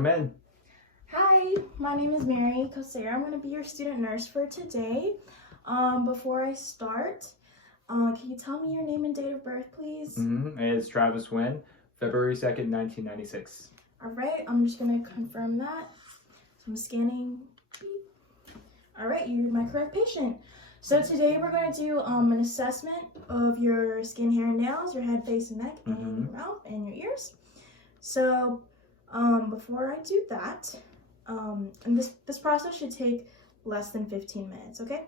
Come in. Hi, my name is Mary Kosera. I'm going to be your student nurse for today. Before I start, can you tell me your name and date of birth, please? It's Travis Wynn, February 2nd, 1996. All right, I'm just going to confirm that. So I'm scanning. All right, you're my correct patient. So today we're going to do an assessment of your skin, hair, and nails, your head, face, and neck, and your mouth, and your ears. So before I do that, and this process should take less than 15 minutes, okay?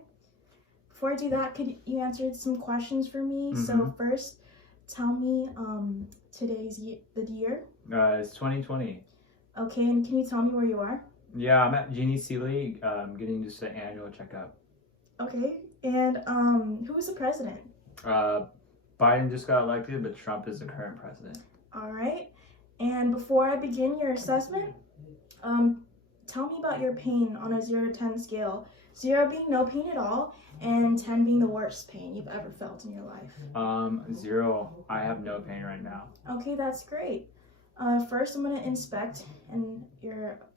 Before I do that, could you answer some questions for me? So first, tell me the year. It's 2020. Okay, and can you tell me where you are? Yeah, I'm at Jeannie Seeley, getting just an annual checkup. Okay, and who is the president? Biden just got elected, but Trump is the current president. All right, and before I begin your assessment, tell me about your pain on a 0 to 10 scale. 0 being no pain at all, and 10 being the worst pain you've ever felt in your life. 0. I have no pain right now. Okay, that's great. First, I'm going to inspect and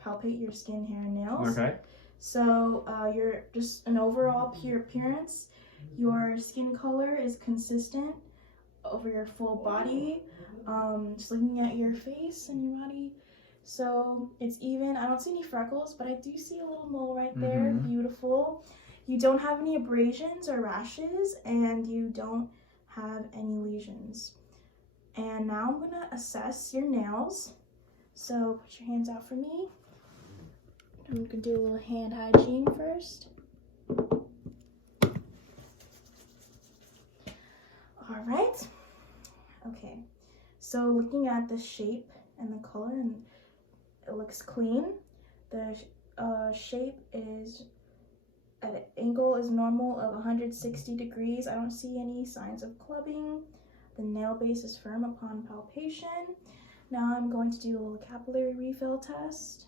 palpate your skin, hair, and nails. Okay. So you're just an overall pure appearance. Your skin color is consistent over your full body. Just looking at your face and your body. So it's even. I don't see any freckles, but I do see a little mole right there. Beautiful. You don't have any abrasions or rashes, and you don't have any lesions. And now I'm gonna assess your nails. So put your hands out for me. I'm gonna do a little hand hygiene first. All right. Okay. So looking at the shape and the color, and it looks clean. The shape is at an angle is normal of 160 degrees. I don't see any signs of clubbing. The nail base is firm upon palpation. Now I'm going to do a little capillary refill test.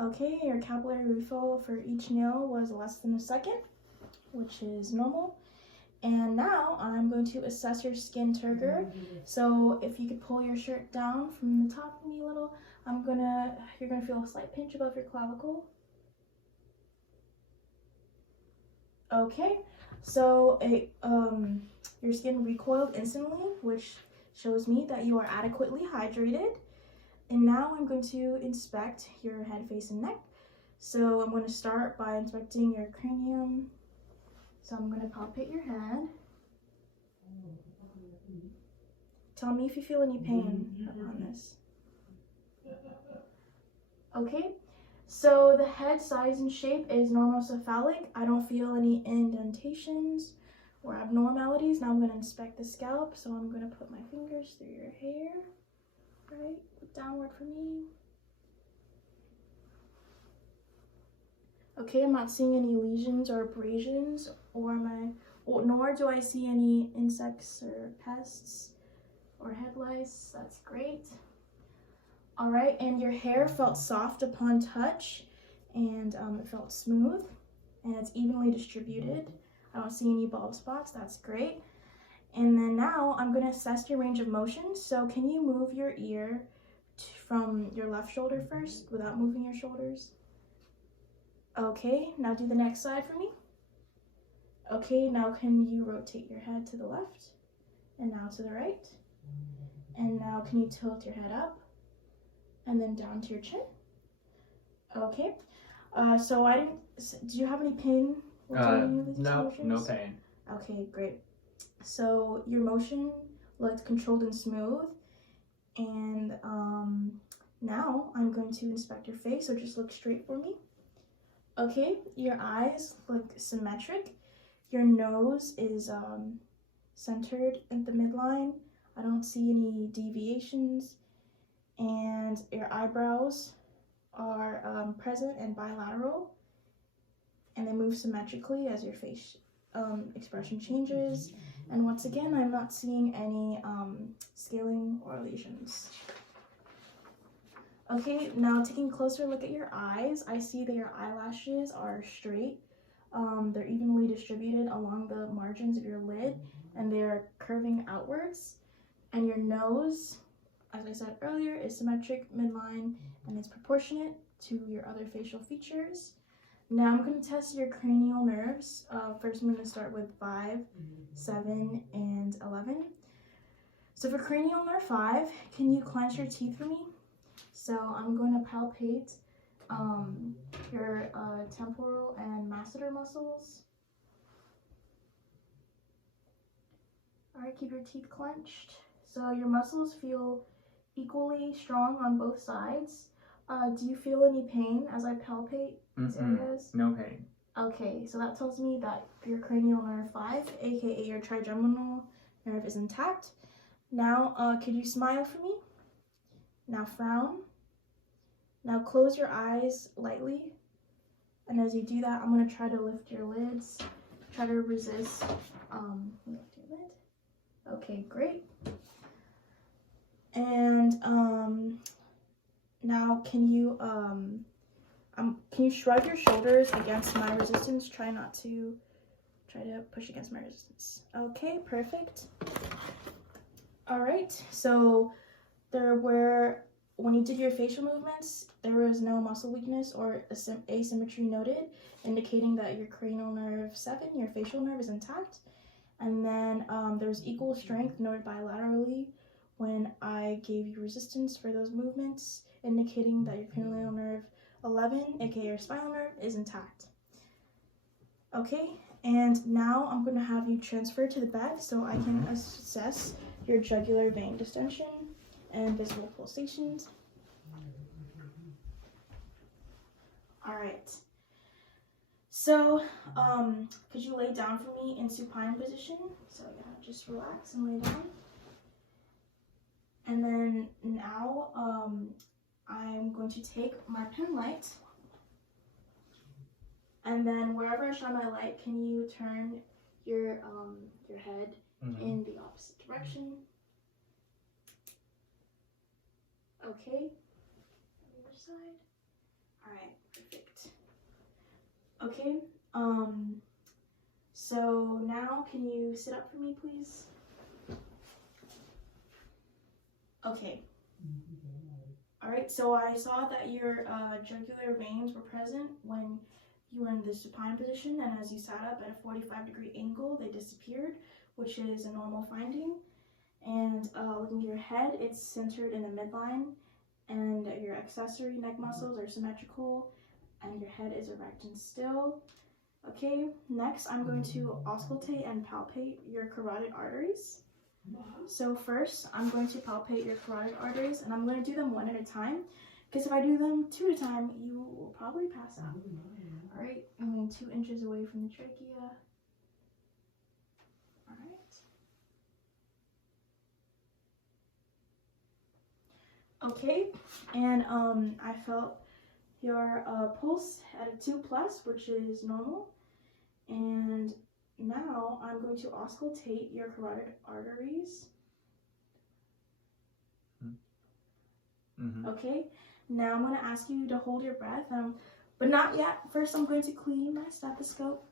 Okay, your capillary refill for each nail was less than a second, which is normal. And now I'm going to assess your skin turgor. So if you could pull your shirt down from the top of me a little, you're gonna feel a slight pinch above your clavicle. Okay, so your skin recoiled instantly, which shows me that you are adequately hydrated. And now I'm going to inspect your head, face, and neck. So I'm going to start by inspecting your cranium. So I'm going to palpate your head. Tell me if you feel any pain on this. Okay. So the head size and shape is normocephalic. I don't feel any indentations or abnormalities. Now I'm going to inspect the scalp. So I'm going to put my fingers through your hair, right, downward for me. Okay, I'm not seeing any lesions or abrasions, nor do I see any insects or pests or head lice. That's great. All right, and your hair felt soft upon touch, and it felt smooth, and it's evenly distributed. I don't see any bald spots. That's great. And then now I'm going to assess your range of motion. So can you move your ear from your left shoulder first without moving your shoulders? Okay, now do the next side for me. Okay, now can you rotate your head to the left, and now to the right? And now can you tilt your head up and then down to your chin? Okay, do you have any pain? No pain. Okay, great. So your motion looked controlled and smooth. And now I'm going to inspect your face, so just look straight for me. Okay, your eyes look symmetric. Your nose is centered at the midline. I don't see any deviations. And your eyebrows are present and bilateral, and they move symmetrically as your face expression changes. And once again, I'm not seeing any scaling or lesions. Okay, now taking a closer look at your eyes, I see that your eyelashes are straight They're evenly distributed along the margins of your lid, and they are curving outwards. And your nose, as I said earlier, is symmetric, midline, and it's proportionate to your other facial features. Now I'm going to test your cranial nerves. First I'm going to start with 5, 7, and 11. So for cranial nerve 5, can you clench your teeth for me? So I'm going to palpate your temporal and masseter muscles. All right, keep your teeth clenched. So your muscles feel equally strong on both sides. Do you feel any pain as I palpate these areas? No pain. Okay, so that tells me that your cranial nerve 5, aka your trigeminal nerve, is intact. Now, could you smile for me? Now frown. Now close your eyes lightly. And as you do that, I'm going to try to lift your lids. Try to resist. Lift your lid. Okay, great. And now can you shrug your shoulders against my resistance? Try to push against my resistance. Okay, perfect. All right, so when you did your facial movements, there was no muscle weakness or asymmetry noted, indicating that your cranial nerve 7, your facial nerve, is intact. And then there was equal strength noted bilaterally when I gave you resistance for those movements, indicating that your cranial nerve 11, aka your spinal nerve, is intact. Okay, and now I'm going to have you transfer to the bed so I can assess your jugular vein distension and visible pulsations. All right. So, could you lay down for me in supine position? So yeah, just relax and lay down. And then now, I'm going to take my pen light, and then wherever I shine my light, can you turn your head in the opposite direction? Okay. The other side. All right. Perfect. Okay. So now can you sit up for me, please? Okay. All right, so I saw that your jugular veins were present when you were in the supine position, and as you sat up at a 45-degree angle, they disappeared, which is a normal finding. And looking at your head, it's centered in the midline, and your accessory neck muscles are symmetrical, and your head is erect and still. Okay, next I'm going to auscultate and palpate your carotid arteries. So first, I'm going to palpate your carotid arteries, and I'm going to do them one at a time, because if I do them two at a time, you will probably pass out. All right, I'm going 2 inches away from the trachea. All right. Okay, and I felt your pulse at a 2+, which is normal, and now I'm going to auscultate your carotid arteries. Okay, now I'm going to ask you to hold your breath, but not yet. First, I'm going to clean my stethoscope.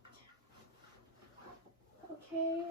Okay,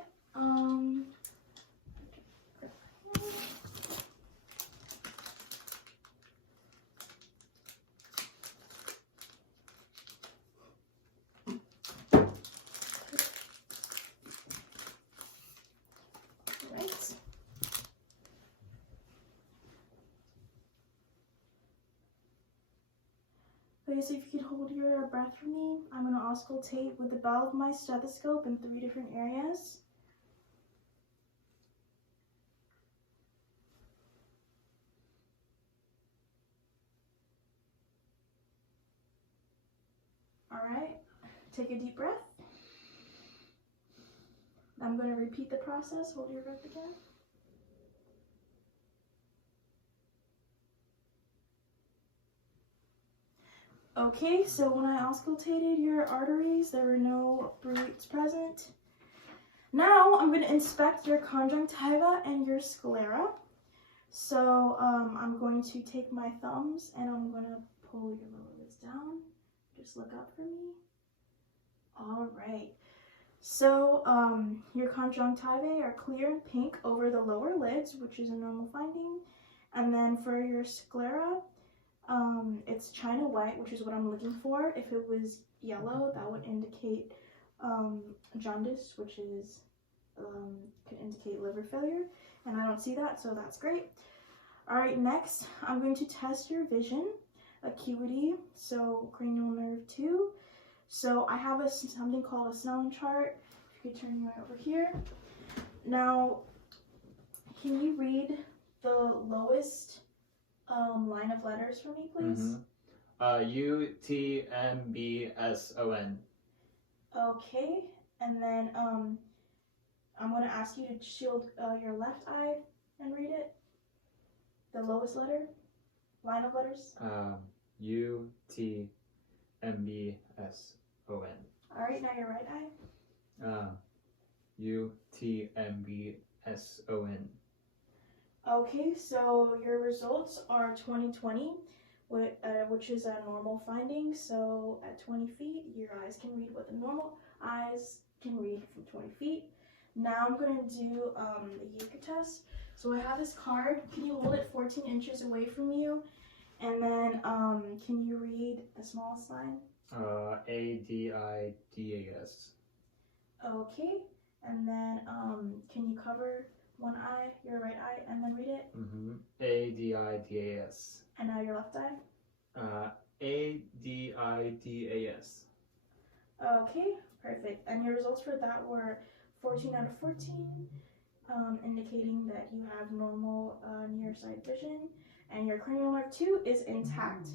okay, so if you could hold your breath for me, I'm going to auscultate with the bell of my stethoscope in 3 different areas. All right, take a deep breath. I'm going to repeat the process. Hold your breath again. Okay, so when I auscultated your arteries, there were no bruits present. Now I'm going to inspect your conjunctiva and your sclera. So I'm going to take my thumbs and I'm going to pull your lower lids down. Just look up for me. All right. So your conjunctivae are clear and pink over the lower lids, which is a normal finding. And then for your sclera, it's china white, which is what I'm looking for. If it was yellow, that would indicate jaundice, which is could indicate liver failure. And I don't see that, so that's great. All right, next, I'm going to test your vision, acuity, so cranial nerve 2. So I have something called a Snellen chart. If you could turn me right over here. Now, can you read the lowest line of letters for me, please? UTMBSON. Okay, and then I'm going to ask you to shield your left eye and read it. The lowest line of letters. UTMBSON. All right, now your right eye. UTMBSON. Okay, so your results are 20/20, which is a normal finding. So at 20 feet, your eyes can read what the normal eyes can read from 20 feet. Now I'm going to do the Yuka test. So I have this card. Can you hold it 14 inches away from you? And then can you read the smallest line? ADIDAS. Okay, and then can you cover one eye, your right eye, and then read it? ADIDAS. And now your left eye? ADIDAS. Okay, perfect. And your results for that were 14 out of 14, indicating that you have normal near sight vision, and your cranial nerve 2 is intact.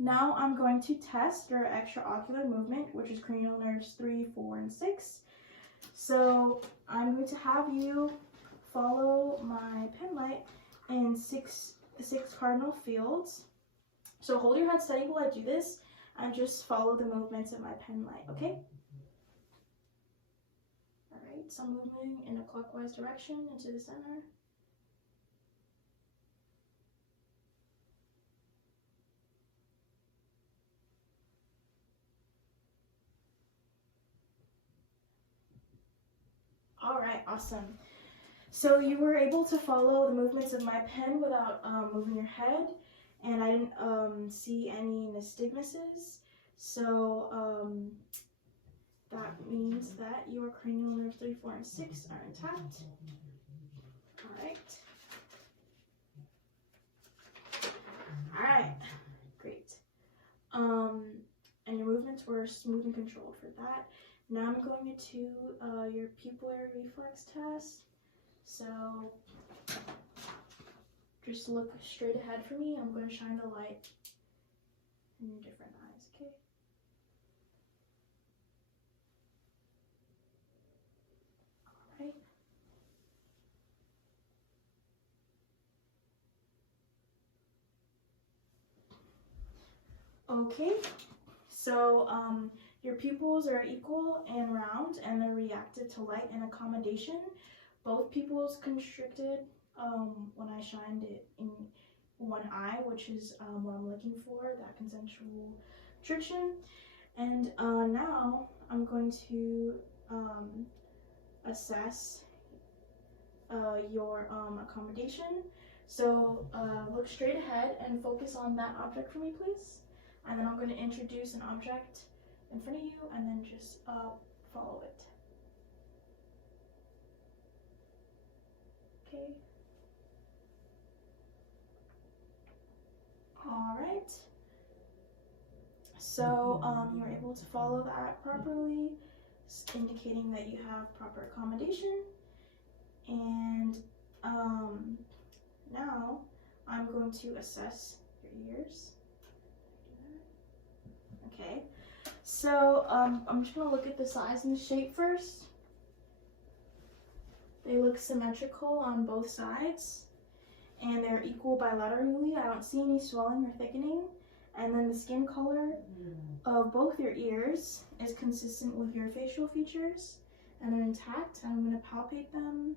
Now I'm going to test your extraocular movement, which is cranial nerves 3, 4, and 6. So I'm going to have you follow my pen light in six cardinal fields. So hold your head steady while I do this, and just follow the movements of my pen light, okay? All right, so I'm moving in a clockwise direction into the center. All right, awesome. So you were able to follow the movements of my pen without moving your head, and I didn't see any nystagmuses. So that means that your cranial nerve 3, 4, and 6 are intact. All right. All right, great. And your movements were smooth and controlled for that. Now I'm going to your pupillary reflex test. So just look straight ahead for me. I'm going to shine the light in your different eyes, okay? All right. Okay, so your pupils are equal and round, and they're reactive to light and accommodation. Both pupils constricted when I shined it in one eye, which is what I'm looking for, that consensual constriction. And now I'm going to assess your accommodation. So look straight ahead and focus on that object for me, please. And then I'm going to introduce an object in front of you, and then just follow it. Okay. All right. So you were able to follow that properly, indicating that you have proper accommodation. And now I'm going to assess your ears. Okay. So I'm just going to look at the size and the shape first. They look symmetrical on both sides, and they're equal bilaterally. I don't see any swelling or thickening. And then the skin color of both your ears is consistent with your facial features, and they're intact. And I'm going to palpate them.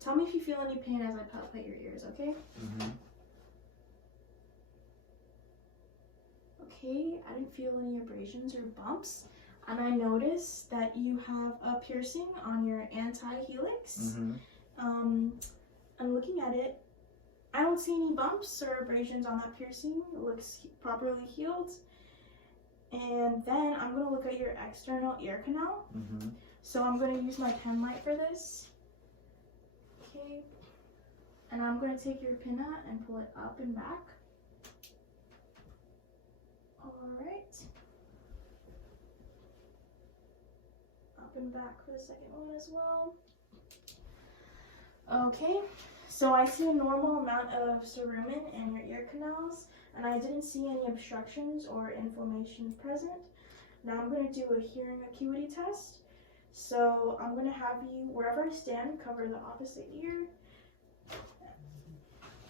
Tell me if you feel any pain as I palpate your ears, okay? Okay, I didn't feel any abrasions or bumps. And I noticed that you have a piercing on your anti-helix. I'm looking at it. I don't see any bumps or abrasions on that piercing. It looks properly healed. And then I'm going to look at your external ear canal. So I'm going to use my pen light for this. Okay. And I'm going to take your pinna and pull it up and back. Alright. Up and back for the second one as well. Okay, so I see a normal amount of cerumen in your ear canals, and I didn't see any obstructions or inflammation present. Now I'm going to do a hearing acuity test. So I'm going to have you, wherever I stand, cover the opposite ear.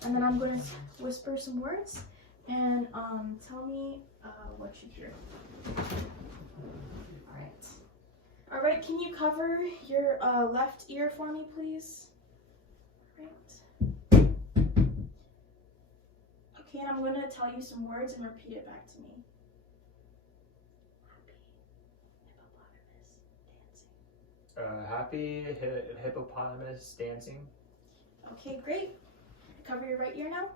And then I'm going to whisper some words and tell me what you hear. All right, can you cover your left ear for me, please? Right. Okay, and I'm going to tell you some words and repeat it back to me. Happy hippopotamus dancing. Okay, great. Cover your right ear now.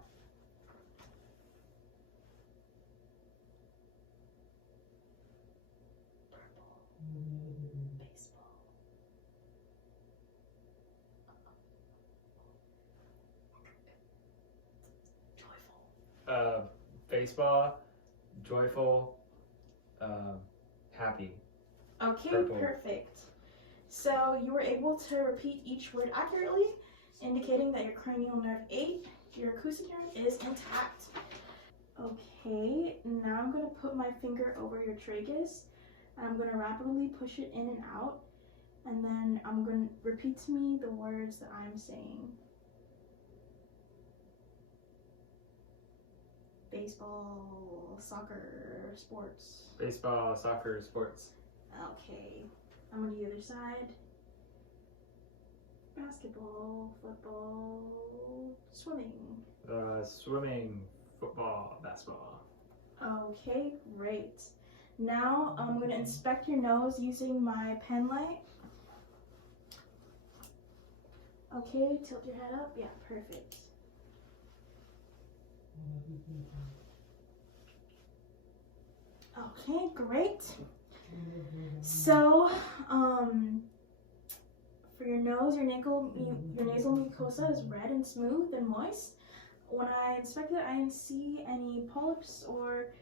Baseball, joyful, happy. Okay, Purple. Perfect. So you were able to repeat each word accurately, indicating that your cranial nerve 8, your acoustic nerve, is intact. Okay, now I'm going to put my finger over your tragus, and I'm going to rapidly push it in and out, and then I'm going to repeat to me the words that I'm saying. Baseball, soccer, sports. Baseball, soccer, sports. Okay, I'm on the other side. Basketball, football, swimming. Swimming, football, basketball. Okay, great. Now I'm going to inspect your nose using my pen light. Okay, tilt your head up. Yeah, perfect. Okay, great. So, for your nose, your nasal mucosa is red and smooth and moist. When I inspected it, I didn't see any polyps or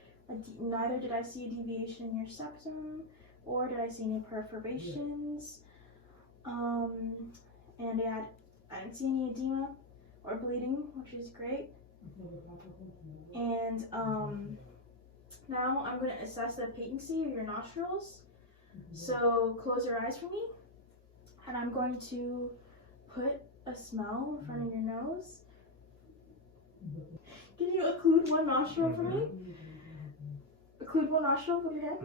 neither did I see a deviation in your septum or did I see any perforations. And I didn't see any edema or bleeding, which is great. And now I'm going to assess the patency of your nostrils. So close your eyes for me. And I'm going to put a smell in front of your nose. Can you occlude one nostril for me? Occlude one nostril with your head?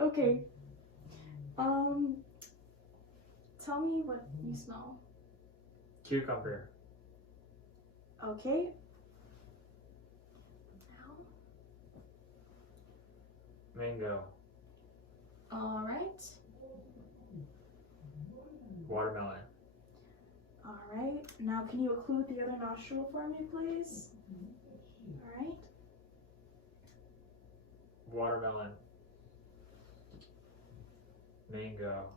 Okay. Tell me what you smell. Cucumber. Okay. Now. Mango. All right. Watermelon. All right. Now, can you occlude the other nostril for me, please? All right. Watermelon. Mango.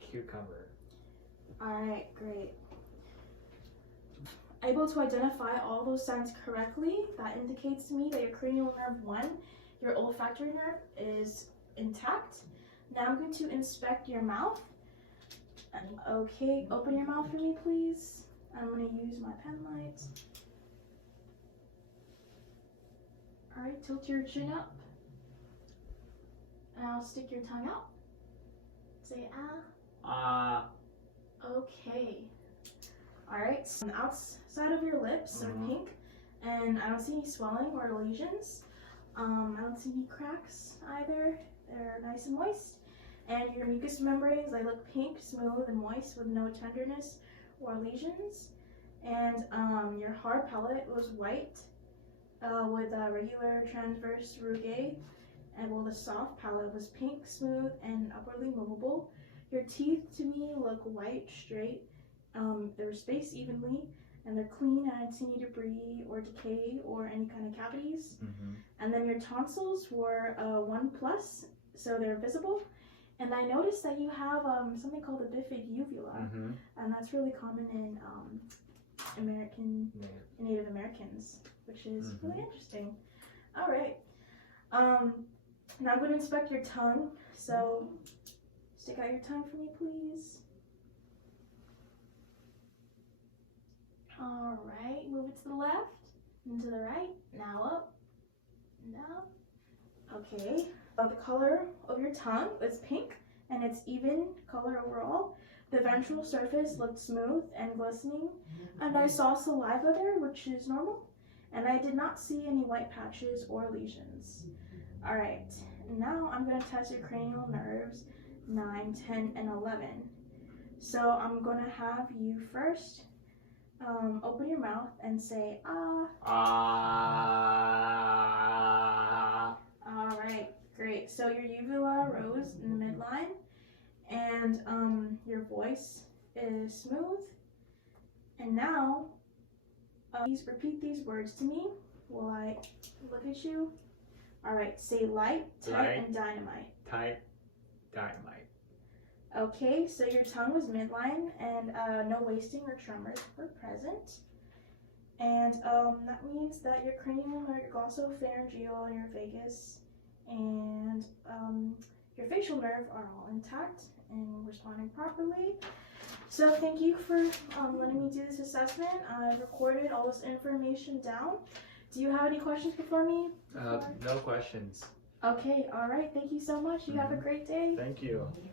Cucumber. All right, great. Able to identify all those signs correctly, that indicates to me that your cranial nerve 1, your olfactory nerve, is intact. Now I'm going to inspect your mouth. Okay, open your mouth for me, please. I'm going to use my pen light. All right, tilt your chin up. And I'll stick your tongue out. Say ah. Okay. All right, so the outside of your lips are pink, and I don't see any swelling or lesions. I don't see any cracks either. They're nice and moist. And your mucous membranes, they look pink, smooth, and moist with no tenderness or lesions. And your hard palate was white with a regular transverse rugae, and well, the soft palate was pink, smooth, and upwardly movable. Your teeth to me look white, straight. They were spaced evenly, and they're clean. I didn't see any debris or decay or any kind of cavities. And then your tonsils were 1+, so they're visible. And I noticed that you have something called a bifid uvula, and that's really common in Native Americans, which is really interesting. All right. Now I'm going to inspect your tongue. So stick out your tongue for me, please. All right. Move it to the left and to the right. Now up. Now. Okay. The color of your tongue is pink, and it's even color overall. The ventral surface looked smooth and glistening, and I saw saliva there, which is normal, and I did not see any white patches or lesions. All right, now I'm going to test your cranial nerves 9, 10, and 11. So I'm going to have you first open your mouth and say, ah. Ah. All right, great. So your uvula rose in the midline, and your voice is smooth. And now, please repeat these words to me while I look at you. All right, say light, tight, and dynamite. Tight, dynamite. Okay, so your tongue was midline, and no wasting or tremors were present. And that means that your cranial, your glossopharyngeal, your vagus, and your facial nerve are all intact and responding properly. So thank you for letting me do this assessment. I've recorded all this information down. Do you have any questions before me? No questions. Okay, all right. Thank you so much. You have a great day. Thank you.